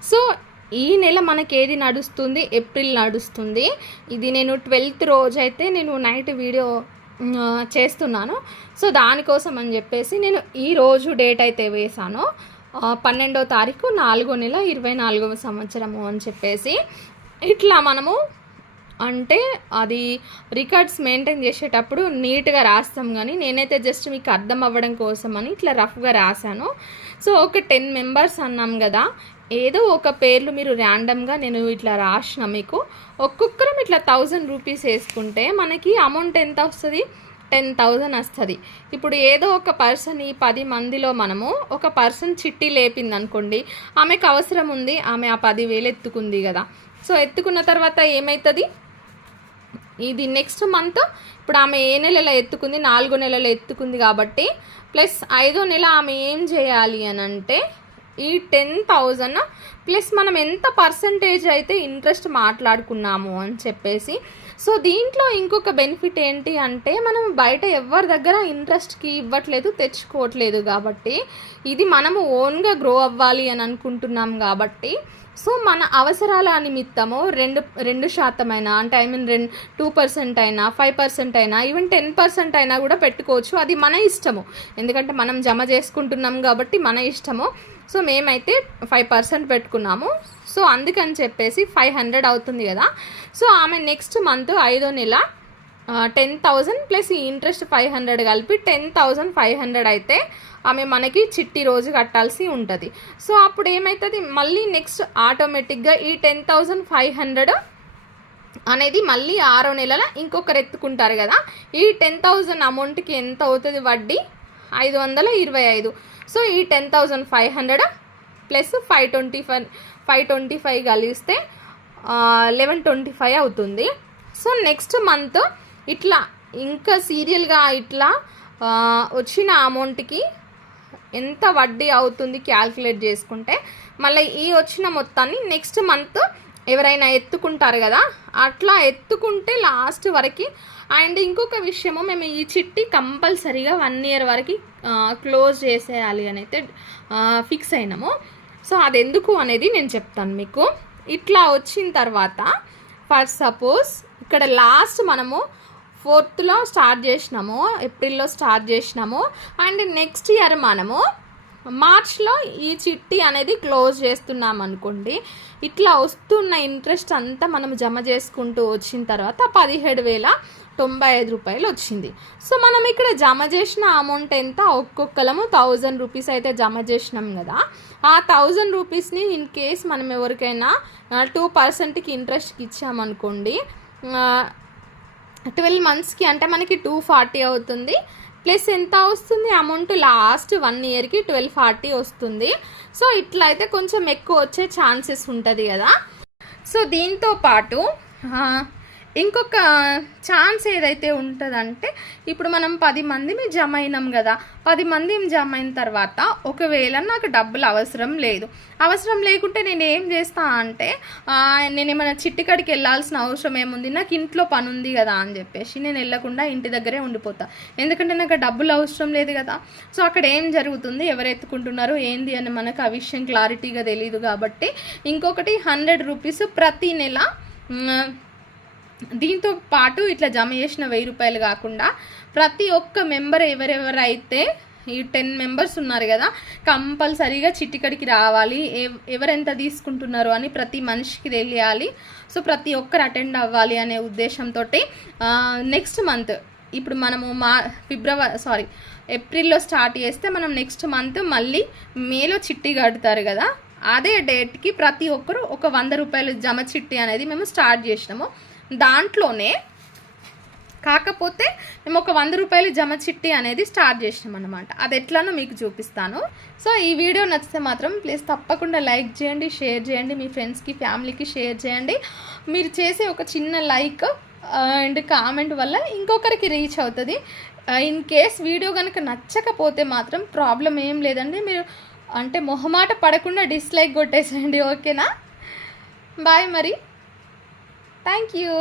So ఈ నెల మనకేది నడుస్తుంది, ఏప్రిల్ నడుస్తుంది. ఇది నేను 12th రోజైతే నేను నైట్ వీడియో చేస్తున్నాను. సో దానికోసం అని చెప్పేసి నేను ఈరోజు డేట్ అయితే వేశాను, 12వ తారీఖు 4వ నెల 24వ సంవత్సరము అని చెప్పేసి. ఇట్లా మనము అంటే అది రికార్డ్స్ మెయింటైన్ చేసేటప్పుడు నీట్గా రాస్తాం, కానీ నేనైతే జస్ట్ మీకు అర్థం అవ్వడం కోసం అని ఇట్లా రఫ్గా రాశాను. సో ఒక 10 మెంబర్స్ అన్నాం కదా, ఏదో ఒక పేర్లు మీరు ర్యాండమ్గా నేను ఇట్లా రాసిన మీకు ఒక్కొక్కరం ఇట్లా 1000 రూపీస్ వేసుకుంటే మనకి అమౌంట్ ఎంత వస్తుంది, 10,000 వస్తుంది. ఇప్పుడు ఏదో ఒక పర్సన్, ఈ 10 మందిలో మనము ఒక పర్సన్ చిట్టి లేపింది అనుకోండి, ఆమెకు అవసరం ఉంది, ఆమె ఆ 10,000 ఎత్తుకుంది కదా. సో ఎత్తుకున్న తర్వాత ఏమవుతుంది, ఇది నెక్స్ట్ మంత్ ఇప్పుడు ఆమె ఏ నెలలో ఎత్తుకుంది, 4వ నెలలో ఎత్తుకుంది కాబట్టి ప్లస్ 5వ నెల ఆమె ఏం చేయాలి అని అంటే ఈ 10,000 ప్లస్ మనం ఎంత పర్సంటేజ్ అయితే ఇంట్రెస్ట్ మాట్లాడుకున్నాము అని చెప్పేసి. సో దీంట్లో ఇంకొక బెనిఫిట్ ఏంటి అంటే మనం బయట ఎవరి దగ్గర ఇంట్రెస్ట్కి ఇవ్వట్లేదు, తెచ్చుకోవట్లేదు కాబట్టి ఇది మనము ఓన్గా గ్రో అవ్వాలి అని అనుకుంటున్నాం కాబట్టి సో మన అవసరాల నిమిత్తము 2% అయినా, అంటే 2% అయినా, 5% అయినా, ఈవెన్ 10% అయినా కూడా పెట్టుకోవచ్చు. అది మన ఇష్టము, ఎందుకంటే మనం జమ చేసుకుంటున్నాం కాబట్టి మన ఇష్టము. సో మేమైతే 5% పెట్టుకున్నాము. సో అందుకని చెప్పేసి 500 అవుతుంది కదా. సో ఆమె నెక్స్ట్ మంత్ 5వ నెల 10,000 ప్లస్ ఈ ఇంట్రెస్ట్ 500 కలిపి 10,500 అయితే ఆమె మనకి చిట్టి రోజు కట్టాల్సి ఉంటుంది. సో అప్పుడు ఏమవుతుంది, మళ్ళీ నెక్స్ట్ ఆటోమేటిక్గా ఈ 10,500 అనేది మళ్ళీ 6వ నెలలో ఇంకొకరు ఎత్తుకుంటారు కదా. ఈ 10,000 అమౌంట్కి ఎంత అవుతుంది వడ్డీ, 525. సో ఈ 10,500 ప్లస్ 525 కలిస్తే 1125 అవుతుంది. సో నెక్స్ట్ మంత్ ఇట్లా ఇంకా సీరియల్గా ఇట్లా వచ్చిన అమౌంట్కి ఎంత వడ్డీ అవుతుంది క్యాల్కులేట్ చేసుకుంటే మళ్ళీ ఈ వచ్చిన మొత్తాన్ని నెక్స్ట్ మంత్ ఎవరైనా ఎత్తుకుంటారు కదా, అట్లా ఎత్తుకుంటే లాస్ట్ వరకు. అండ్ ఇంకొక విషయము, మేము ఈ చిట్టి కంపల్సరీగా 1 year వరకు క్లోజ్ చేసేయాలి అని అయితే ఫిక్స్ అయినాము. సో అది ఎందుకు అనేది నేను చెప్తాను మీకు. ఇట్లా వచ్చిన తర్వాత ఫర్ సపోజ్ ఇక్కడ లాస్ట్ మనము 4th స్టార్ట్ చేసినాము, ఏప్రిల్లో స్టార్ట్ చేసినాము, అండ్ నెక్స్ట్ ఇయర్ మనము మార్చ్లో ఈ చిట్టి అనేది క్లోజ్ చేస్తున్నాం అనుకోండి. ఇట్లా వస్తున్న ఇంట్రెస్ట్ అంతా మనం జమ చేసుకుంటూ వచ్చిన తర్వాత 17,095 రూపాయలు వచ్చింది. సో మనం ఇక్కడ జమ చేసిన అమౌంట్ ఎంత, ఒక్కొక్కలము 1000 రూపీస్ అయితే జమ చేసినాం కదా. ఆ 1000 రూపీస్ని ఇన్ కేస్ మనం ఎవరికైనా 2%కి ఇంట్రెస్ట్కి ఇచ్చామనుకోండి, 12 monthsకి అంటే మనకి 240 అవుతుంది. ప్లస్ ఎంత వస్తుంది అమౌంట్, లాస్ట్ 1 yearకి 1240 వస్తుంది. సో ఇట్లా అయితే కొంచెం ఎక్కువ వచ్చే ఛాన్సెస్ ఉంటుంది కదా. సో దీంతో పాటు ఇంకొక ఛాన్స్ ఏదైతే ఉంటుందంటే, ఇప్పుడు మనం 10 మందిని జమ అయినాం కదా, 10 మందిని జమ అయిన తర్వాత ఒకవేళ నాకు డబ్బులు అవసరం లేకుంటే నేను ఏం చేస్తా అంటే, నేను ఏమైనా చిట్టికాడికి వెళ్ళాల్సిన అవసరం ఏముంది, నాకు ఇంట్లో పని ఉంది కదా అని చెప్పేసి నేను వెళ్ళకుండా ఇంటి దగ్గరే ఉండిపోతా, ఎందుకంటే నాకు డబ్బులు అవసరం లేదు కదా. సో అక్కడ ఏం జరుగుతుంది, ఎవరు ఎత్తుకుంటున్నారు ఏంది అని మనకు ఆ విషయం క్లారిటీగా తెలియదు కాబట్టి ఇంకొకటి 100 రూపీస్ ప్రతి నెల. దీంతో పాటు ఇట్లా జమ చేసిన 1000 రూపాయలు కాకుండా ప్రతి ఒక్క మెంబర్ ఎవరెవరైతే ఈ 10 members ఉన్నారు కదా, కంపల్సరీగా చిట్టికడికి రావాలి, ఎవరెంత తీసుకుంటున్నారు అని ప్రతి మనిషికి తెలియాలి. సో ప్రతి ఒక్కరు అటెండ్ అవ్వాలి అనే ఉద్దేశంతో నెక్స్ట్ మంత్, ఇప్పుడు మనము ఏప్రిల్లో స్టార్ట్ చేస్తే మనం నెక్స్ట్ మంత్ మళ్ళీ మేలో చిట్టి కడతారు కదా, అదే డేట్కి ప్రతి ఒక్కరు ఒక 100 రూపాయలు జమ చిట్టి అనేది మేము స్టార్ట్ చేసినాము. దాంట్లోనే కాకపోతే మేము ఒక 100 రూపాయలు జమ చిట్టి అనేది స్టార్ట్ చేసినాం అనమాట. అది ఎట్లానో మీకు చూపిస్తాను. సో ఈ వీడియో నచ్చితే మాత్రం ప్లీజ్ తప్పకుండా లైక్ చేయండి, షేర్ చేయండి, మీ ఫ్రెండ్స్కి ఫ్యామిలీకి షేర్ చేయండి. మీరు చేసే ఒక చిన్న లైక్ అండ్ కామెంట్ వల్ల ఇంకొకరికి రీచ్ అవుతుంది. ఇన్ కేస్ వీడియో కనుక నచ్చకపోతే మాత్రం ప్రాబ్లం ఏం లేదండి, మీరు అంటే మొహమాట పడకుండా డిస్లైక్ కొట్టేసేయండి, ఓకేనా. బాయ్ మరి, థ్యాంక్ యూ.